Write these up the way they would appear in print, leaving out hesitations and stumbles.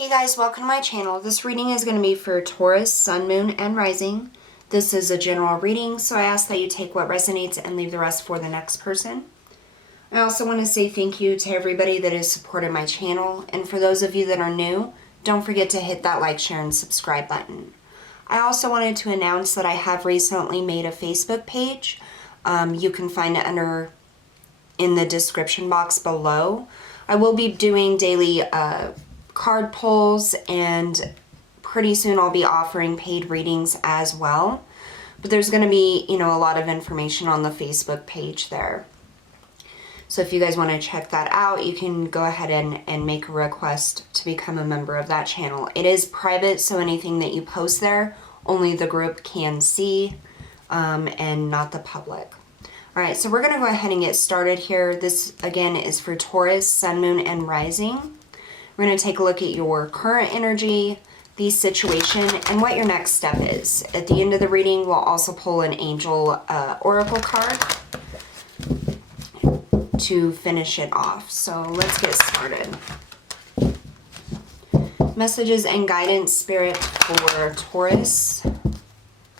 Hey guys, welcome to my channel. This reading is going to be for Taurus, Sun, Moon, and Rising. This is a general reading, so I ask that you take what resonates and leave the rest for the next person. I also want to say thank you to everybody that has supported my channel, and for those of you that are new, don't forget to hit that like, share, and subscribe button. I also wanted to announce that I have recently made a Facebook page. You can find it in the description box below. I will be doing daily card pulls, and pretty soon I'll be offering paid readings as well. But there's going to be, a lot of information on the Facebook page there. So if you guys want to check that out, you can go ahead and make a request to become a member of that channel. It is private, so anything that you post there, only the group can see, and not the public. All right, so we're going to go ahead and get started here. This, again, is for Taurus, Sun, Moon, and Rising. We're going to take a look at your current energy, the situation, and what your next step is. At the end of the reading, we'll also pull an angel oracle card to finish it off. So let's get started. Messages and guidance, Spirit, for Taurus,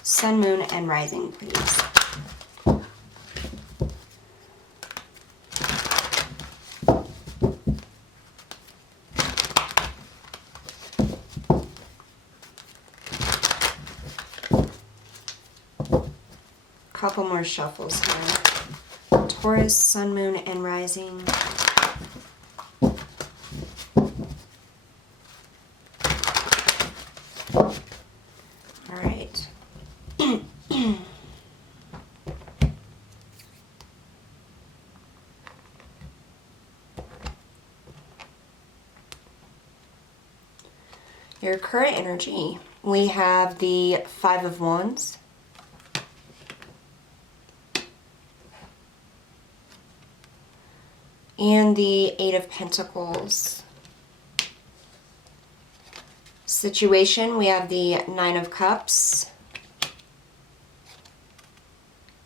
Sun, Moon, and Rising, please. Couple more shuffles here. Taurus, Sun, Moon, and Rising. All right. Your current energy. We have the Five of Wands. And the Eight of Pentacles. Situation, we have the Nine of Cups.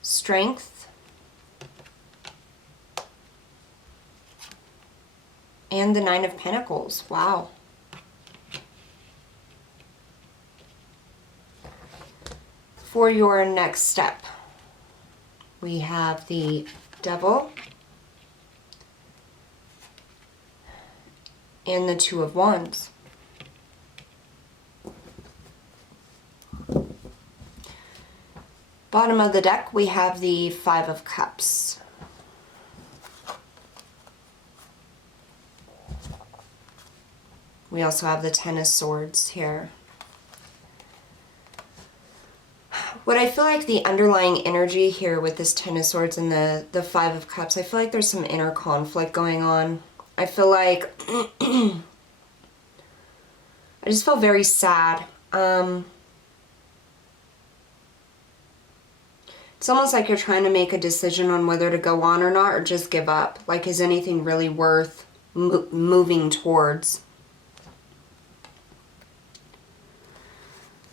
Strength. And the Nine of Pentacles. Wow. For your next step, we have the Devil. And the Two of Wands. Bottom of the deck, we have the Five of Cups. We also have the Ten of Swords here. What I feel like the underlying energy here with this Ten of Swords and the Five of Cups, I feel like there's some inner conflict going on. I feel like I just feel very sad. It's almost like you're trying to make a decision on whether to go on or not, or just give up. Like, is anything really worth moving towards?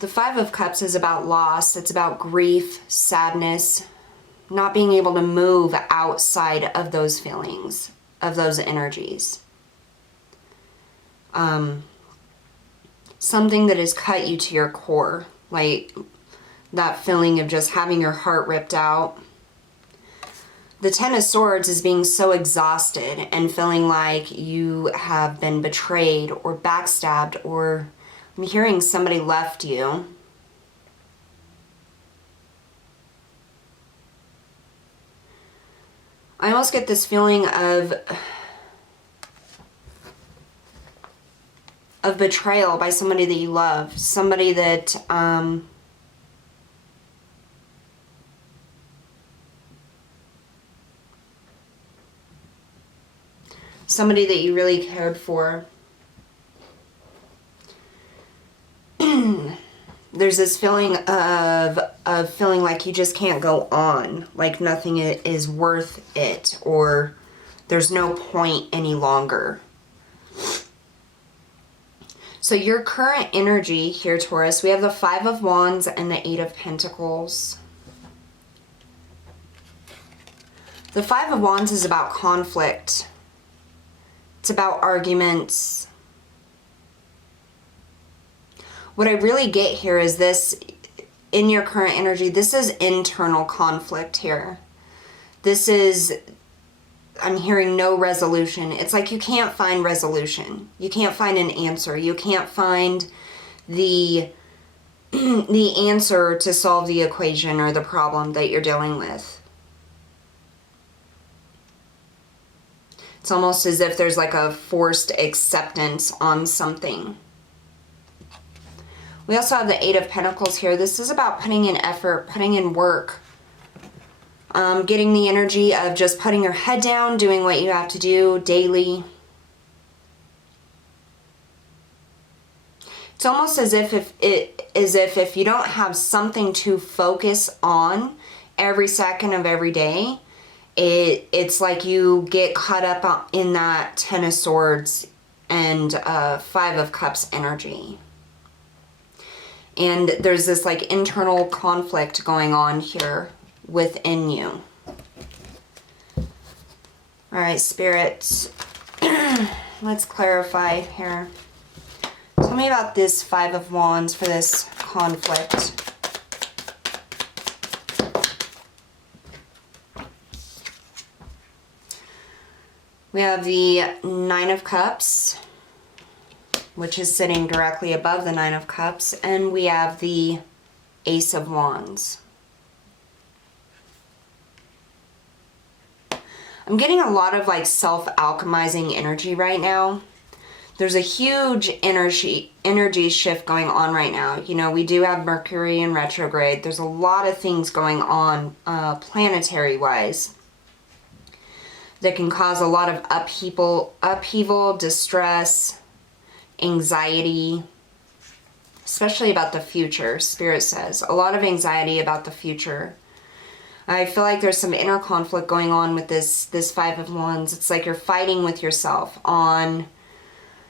The Five of Cups is about loss. It's about grief, sadness, not being able to move outside of those feelings, of those energies. Something that has cut you to your core, like that feeling of just having your heart ripped out. The Ten of Swords is being so exhausted and feeling like you have been betrayed or backstabbed, or I'm hearing somebody left you. I almost get this feeling of betrayal by somebody that you love, somebody that somebody that you really cared for. There's this feeling of feeling like you just can't go on, like nothing is worth it, or there's no point any longer. So your current energy here, Taurus, we have the Five of Wands and the Eight of Pentacles. The Five of Wands is about conflict. It's about arguments. What I really get here is this, in your current energy, this is internal conflict here. This is, I'm hearing no resolution. It's like you can't find resolution. You can't find an answer. You can't find the answer to solve the equation or the problem that you're dealing with. It's almost as if there's like a forced acceptance on something. We also have the Eight of Pentacles here. This is about putting in effort, putting in work. Getting the energy of just putting your head down, doing what you have to do daily. It's almost as if if you don't have something to focus on every second of every day, it's like you get caught up in that Ten of Swords and Five of Cups energy. And there's this like internal conflict going on here within you. All right, Spirit, let's clarify here. Tell me about this Five of Wands for this conflict. We have the Nine of Cups, which is sitting directly above the Nine of Cups, and we have the Ace of Wands. I'm getting a lot of like self-alchemizing energy right now. There's a huge energy shift going on right now. You know, we do have Mercury in retrograde. There's a lot of things going on planetary-wise that can cause a lot of upheaval, distress, anxiety, especially about the future, Spirit says. A lot of anxiety about the future. I feel like there's some inner conflict going on with this Five of Wands. It's like you're fighting with yourself on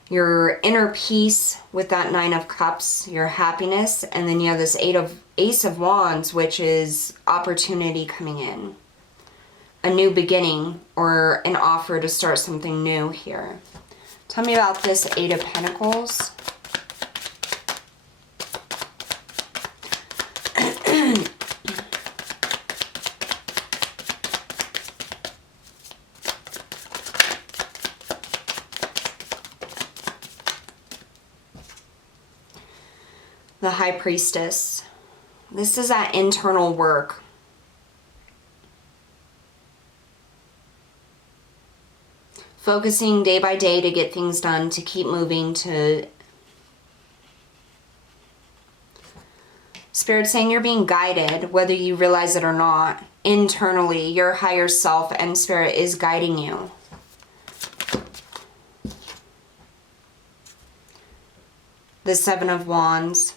your inner peace with that Nine of Cups, your happiness, and then you have this Ace of Wands, which is opportunity coming in. A new beginning or an offer to start something new here. Tell me about this Eight of Pentacles. The High Priestess. This is that internal work. Focusing day by day to get things done, to keep moving, to... Spirit saying you're being guided, whether you realize it or not. Internally, your higher self and Spirit is guiding you. The Seven of Wands.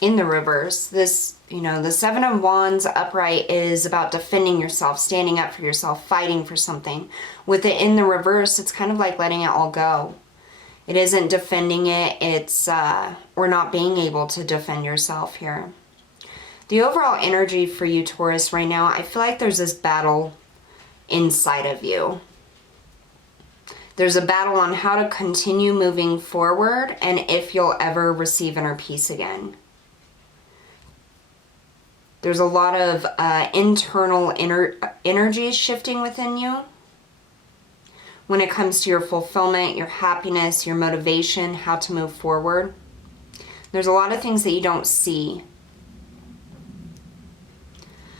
In the reverse, this, you know, the Seven of Wands upright is about defending yourself, standing up for yourself, fighting for something. With it in the reverse, it's kind of like letting it all go. It isn't defending it, it's, or not being able to defend yourself here. The overall energy for you, Taurus, right now, I feel like there's this battle inside of you. There's a battle on how to continue moving forward and if you'll ever receive inner peace again. There's a lot of internal energy shifting within you when it comes to your fulfillment, your happiness, your motivation, how to move forward. There's a lot of things that you don't see.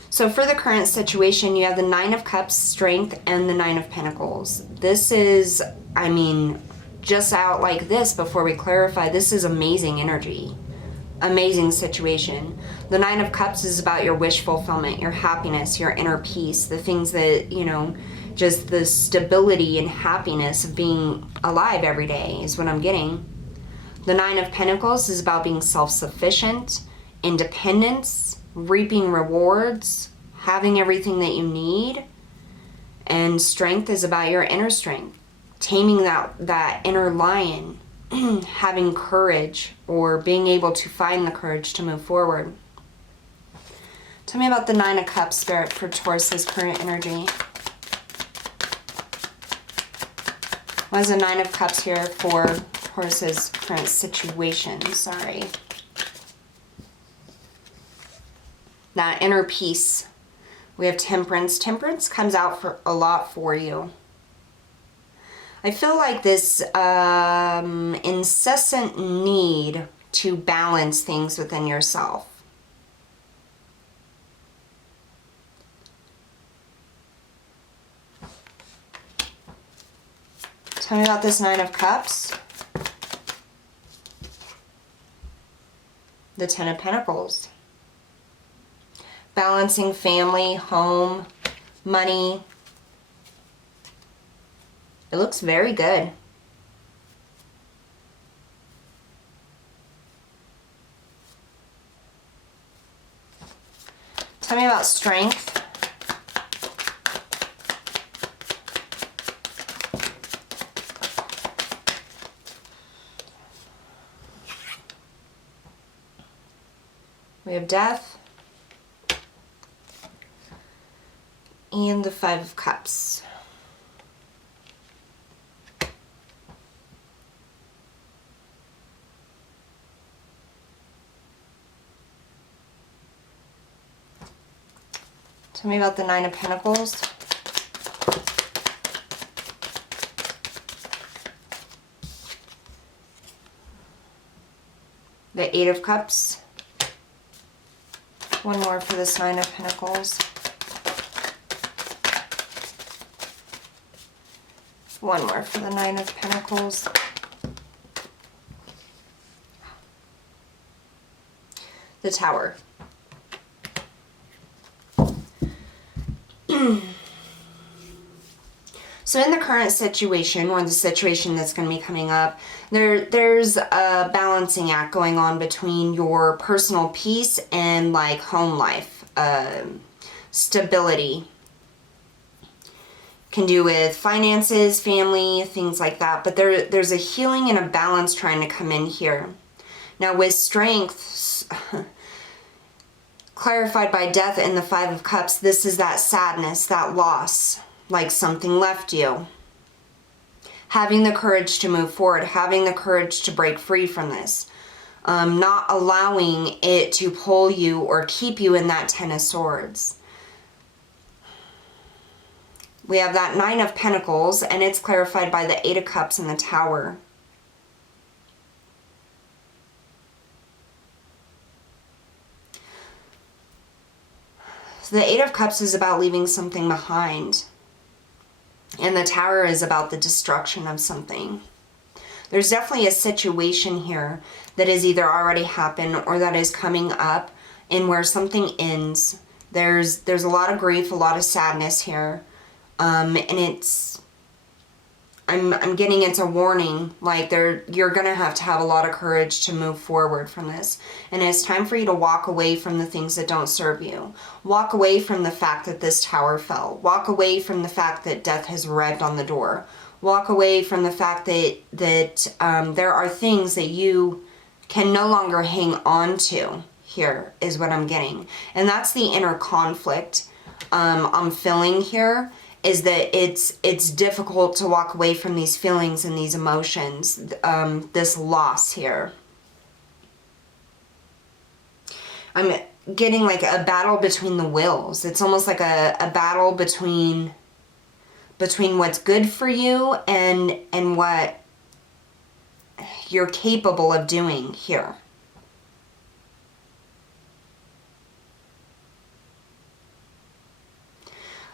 So for the current situation, you have the Nine of Cups, Strength, and the Nine of Pentacles. This is, I mean, just out like this before we clarify, this is amazing energy. Amazing situation. The Nine of Cups is about your wish fulfillment, your happiness, your inner peace, the things that, you know, just the stability and happiness of being alive every day is what I'm getting. The Nine of Pentacles is about being self-sufficient, independence, reaping rewards, having everything that you need. And Strength is about your inner strength, taming that inner lion, having courage or being able to find the courage to move forward. Tell me about the Nine of Cups, Spirit, for Taurus's current energy. Why is the Nine of Cups here for Taurus's current situation. Sorry. That inner peace. We have Temperance. Temperance comes out for a lot for you. I feel like this incessant need to balance things within yourself. Tell me about this Nine of Cups. The Ten of Pentacles. Balancing family, home, money. It looks very good. Tell me about strength. We have Death. And the Five of Cups. Tell me about the Nine of Pentacles. The Eight of Cups. One more for this Nine of Pentacles. One more for the Nine of Pentacles. The Tower. So in the current situation, or the situation that's going to be coming up, there's a balancing act going on between your personal peace and like home life, stability. Can do with finances, family, things like that. But there's a healing and a balance trying to come in here. Now with strength, clarified by Death and the Five of Cups, this is that sadness, that loss, like something left you. Having the courage to move forward, having the courage to break free from this. Not allowing it to pull you or keep you in that Ten of Swords. We have that Nine of Pentacles, and it's clarified by the Eight of Cups and the Tower. So the Eight of Cups is about leaving something behind. And the Tower is about the destruction of something. There's definitely a situation here that has either already happened or that is coming up, and where something ends. There's a lot of grief, a lot of sadness here. And I'm getting it's a warning, like you're gonna have to have a lot of courage to move forward from this. And it's time for you to walk away from the things that don't serve you. Walk away from the fact that this tower fell. Walk away from the fact that death has arrived on the door. Walk away from the fact that there are things that you can no longer hang on to. Here is what I'm getting. And that's the inner conflict I'm feeling here. Is that it's difficult to walk away from these feelings and these emotions, this loss here. I'm getting like a battle between the wills. It's almost like a battle between what's good for you and what you're capable of doing here.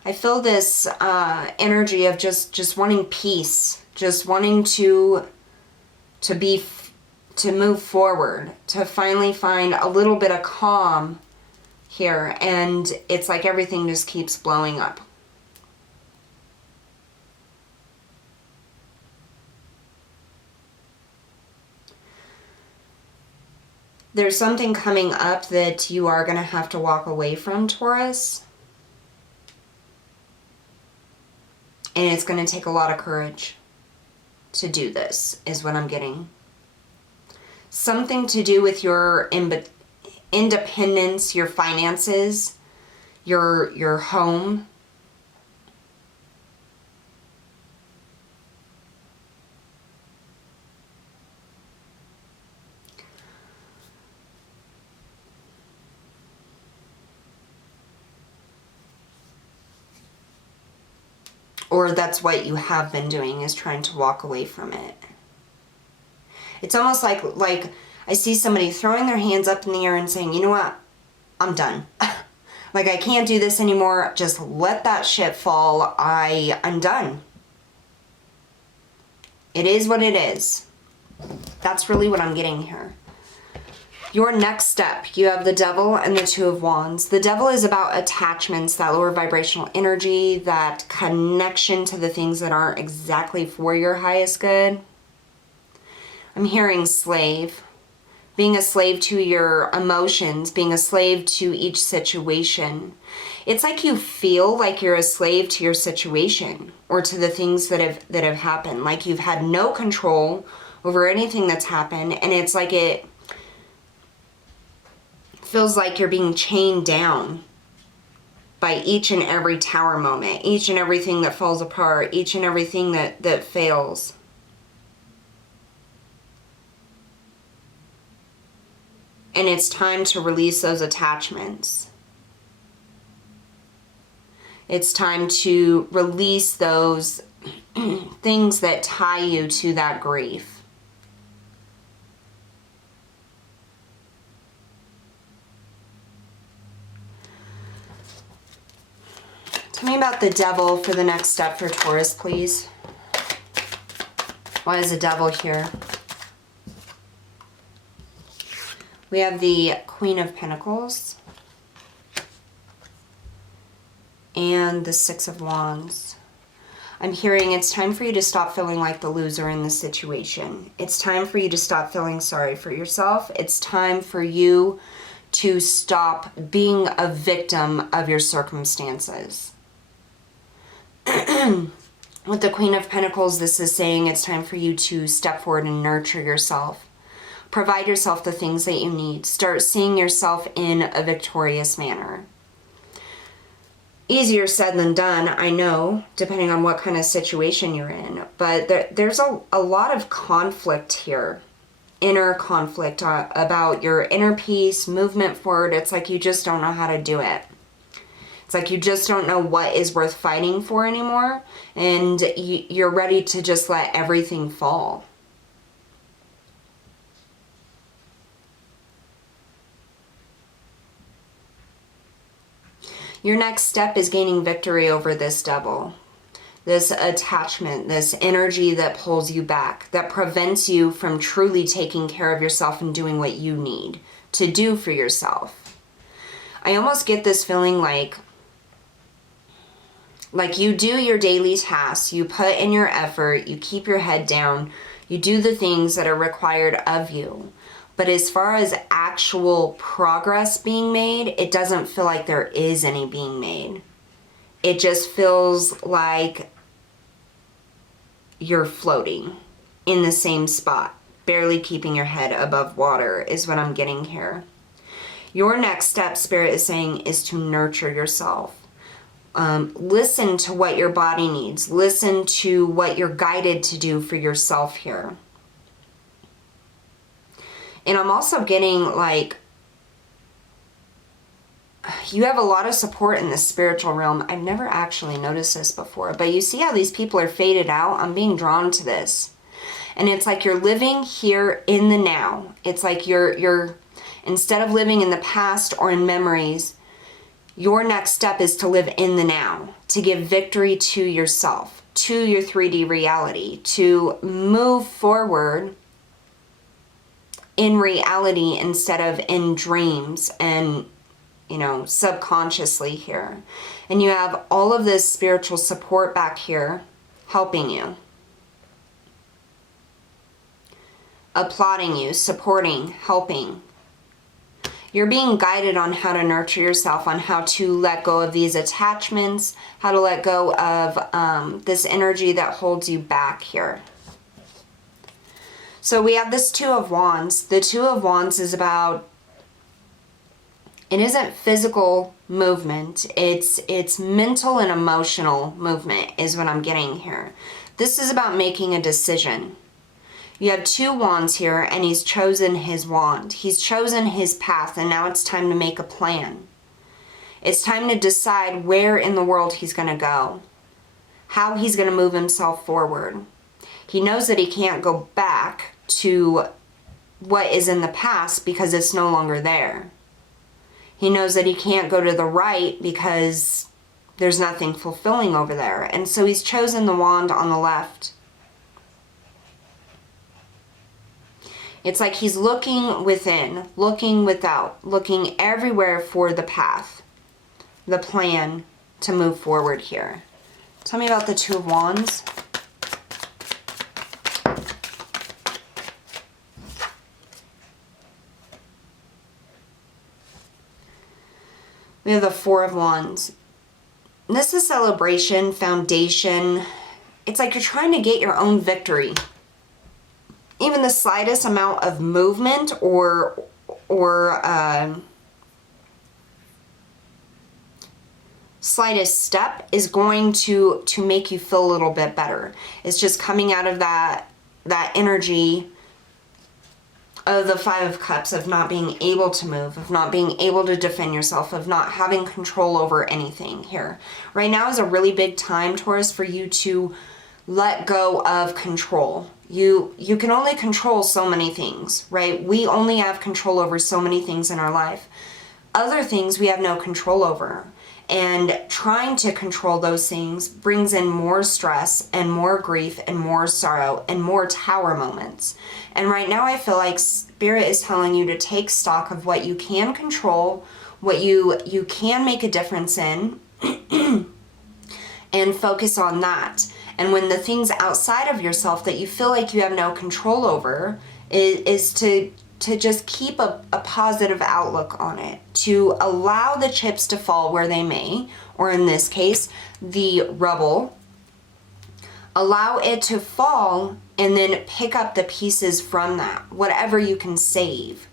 I feel this energy of just wanting peace, just wanting to move forward, to finally find a little bit of calm here, and it's like everything just keeps blowing up. There's something coming up that you are going to have to walk away from, Taurus. And it's going to take a lot of courage to do this, is what I'm getting. Something to do with your independence, your finances, your home. Or that's what you have been doing, is trying to walk away from it. It's almost like I see somebody throwing their hands up in the air and saying, you know what, I'm done. Like, I can't do this anymore. Just let that shit fall. I'm done. It is what it is. That's really what I'm getting here. Your next step, you have the Devil and the Two of Wands. The Devil is about attachments, that lower vibrational energy, that connection to the things that aren't exactly for your highest good. I'm hearing slave. Being a slave to your emotions, being a slave to each situation. It's like you feel like you're a slave to your situation or to the things that have happened. Like you've had no control over anything that's happened, and it's like it feels like you're being chained down by each and every tower moment, each and everything that falls apart, each and everything that fails. And it's time to release those attachments. It's time to release those things that tie you to that grief. Tell me about the Devil for the next step for Taurus, please. Why is the Devil here? We have the Queen of Pentacles and the Six of Wands. I'm hearing it's time for you to stop feeling like the loser in this situation. It's time for you to stop feeling sorry for yourself. It's time for you to stop being a victim of your circumstances. With the Queen of Pentacles, this is saying it's time for you to step forward and nurture yourself. Provide yourself the things that you need. Start seeing yourself in a victorious manner. Easier said than done, I know, depending on what kind of situation you're in. But there's a lot of conflict here. Inner conflict about your inner peace, movement forward. It's like you just don't know how to do it. It's like you just don't know what is worth fighting for anymore. And you're ready to just let everything fall. Your next step is gaining victory over this Devil, this attachment, this energy that pulls you back, that prevents you from truly taking care of yourself and doing what you need to do for yourself. I almost get this feeling like you do your daily tasks, you put in your effort, you keep your head down, you do the things that are required of you. But as far as actual progress being made, it doesn't feel like there is any being made. It just feels like you're floating in the same spot, barely keeping your head above water is what I'm getting here. Your next step, Spirit is saying, is to nurture yourself. Listen to what your body needs. Listen to what you're guided to do for yourself here. And I'm also getting like you have a lot of support in the spiritual realm. I've never actually noticed this before, but you see how these people are faded out? I'm being drawn to this. And it's like you're living here in the now. It's like you're instead of living in the past or in memories, your next step is to live in the now, to give victory to yourself, to your 3D reality, to move forward in reality instead of in dreams and, you know, subconsciously here. And you have all of this spiritual support back here helping you, applauding you, supporting, helping. You're being guided on how to nurture yourself, on how to let go of these attachments, how to let go of this energy that holds you back here. So we have this Two of Wands. The Two of Wands is about, it isn't physical movement. It's mental and emotional movement is what I'm getting here. This is about making a decision. You have two wands here, and he's chosen his wand. He's chosen his path, and now it's time to make a plan. It's time to decide where in the world he's going to go. how he's going to move himself forward. He knows that he can't go back to what is in the past because it's no longer there. He knows that he can't go to the right because there's nothing fulfilling over there. And so he's chosen the wand on the left. It's like he's looking within, looking without, looking everywhere for the path, the plan to move forward here. Tell me about the Two of Wands. We have the Four of Wands. This is celebration, foundation. It's like you're trying to get your own victory. Even the slightest amount of movement or slightest step is going to make you feel a little bit better. It's just coming out of that energy of the Five of Cups, of not being able to move, of not being able to defend yourself, of not having control over anything here. Right now is a really big time, Taurus, for you to let go of control. You can only control so many things, right? We only have control over so many things in our life. Other things we have no control over. And trying to control those things brings in more stress and more grief and more sorrow and more tower moments. And right now I feel like Spirit is telling you to take stock of what you can control, what you can make a difference in, and focus on that. And when the things outside of yourself that you feel like you have no control over is to just keep a positive outlook on it, to allow the chips to fall where they may, or in this case, the rubble. Allow it to fall and then pick up the pieces from that, whatever you can save.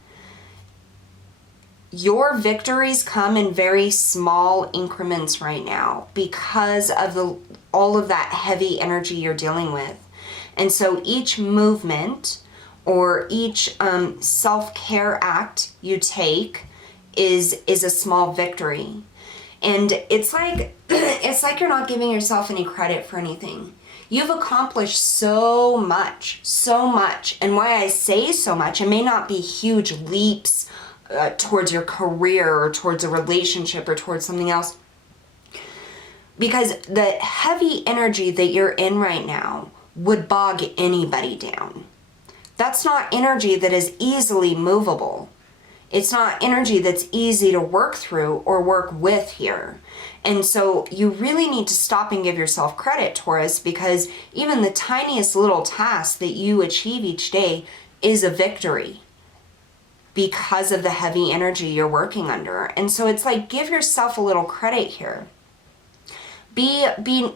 Your victories come in very small increments right now because of all of that heavy energy you're dealing with. And so each movement or each self-care act you take is a small victory. And it's like you're not giving yourself any credit for anything. You've accomplished so much. And why I say so much, it may not be huge leaps towards your career or towards a relationship or towards something else. Because the heavy energy that you're in right now would bog anybody down. That's not energy that is easily movable. It's not energy that's easy to work through or work with here. And so you really need to stop and give yourself credit, Taurus, because even the tiniest little task that you achieve each day is a victory because of the heavy energy you're working under. And so it's like, give yourself a little credit here. Be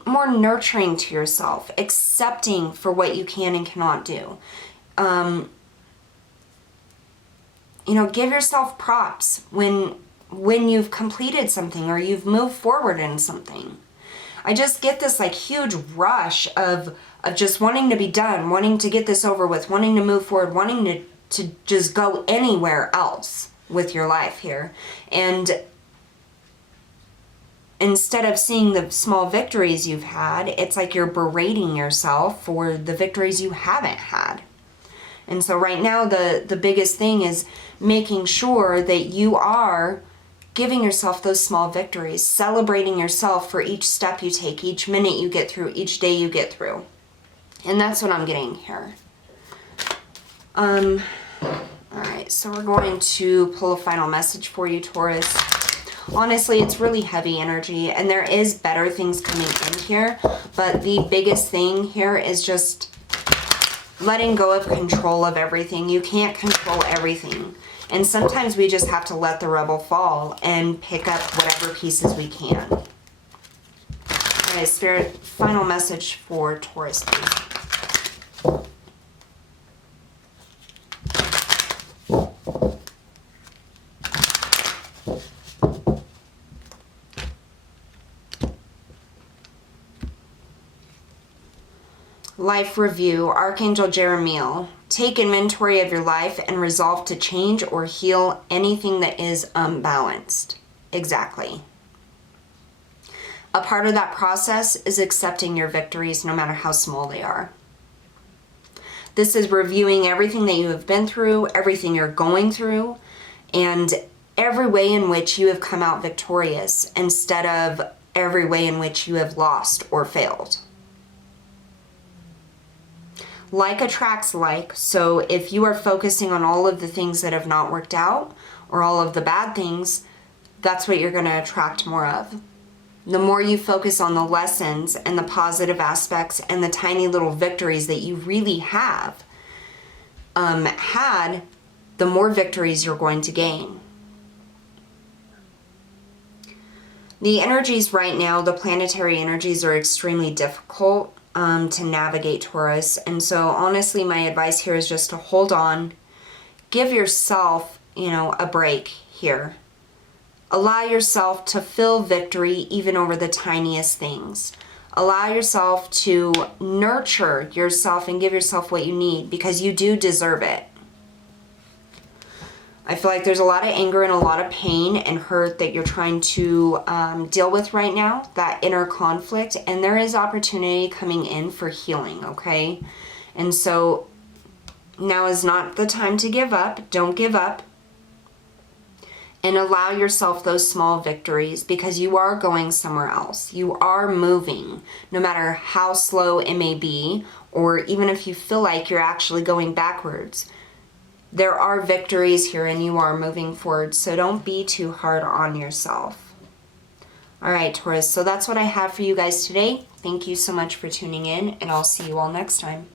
more nurturing to yourself, accepting for what you can and cannot do. Give yourself props when you've completed something or you've moved forward in something. I just get this like huge rush of just wanting to be done, wanting to get this over with, wanting to move forward, wanting to just go anywhere else with your life here. And instead of seeing the small victories you've had, it's like you're berating yourself for the victories you haven't had. And so right now the biggest thing is making sure that you are giving yourself those small victories, celebrating yourself for each step you take, each minute you get through, each day you get through. And that's what I'm getting here. All right, so we're going to pull a final message for you, Taurus. Honestly, it's really heavy energy, and there is better things coming in here, but the biggest thing here is just letting go of control of everything. You can't control everything. And sometimes we just have to let the rubble fall and pick up whatever pieces we can. All right, Spirit, final message for Taurus, please. Life review, Archangel Jeremiel. Take inventory of your life and resolve to change or heal anything that is unbalanced. Exactly. A part of that process is accepting your victories, no matter how small they are. This is reviewing everything that you have been through, everything you're going through, and every way in which you have come out victorious instead of every way in which you have lost or failed. Like attracts like, so if you are focusing on all of the things that have not worked out or all of the bad things, that's what you're going to attract more of. The more you focus on the lessons and the positive aspects and the tiny little victories that you really have had, the more victories you're going to gain. The energies right now, the planetary energies, are extremely difficult to navigate, Taurus. And so honestly, my advice here is just to hold on. Give yourself, a break here. Allow yourself to feel victory even over the tiniest things. Allow yourself to nurture yourself and give yourself what you need, because you do deserve it. I feel like there's a lot of anger and a lot of pain and hurt that you're trying to deal with right now, that inner conflict, and there is opportunity coming in for healing, okay? And so now is not the time to give up. Don't give up. And allow yourself those small victories, because you are going somewhere else. You are moving, no matter how slow it may be, or even if you feel like you're actually going backwards. There are victories here and you are moving forward, so don't be too hard on yourself. All right, Taurus, so that's what I have for you guys today. Thank you so much for tuning in, and I'll see you all next time.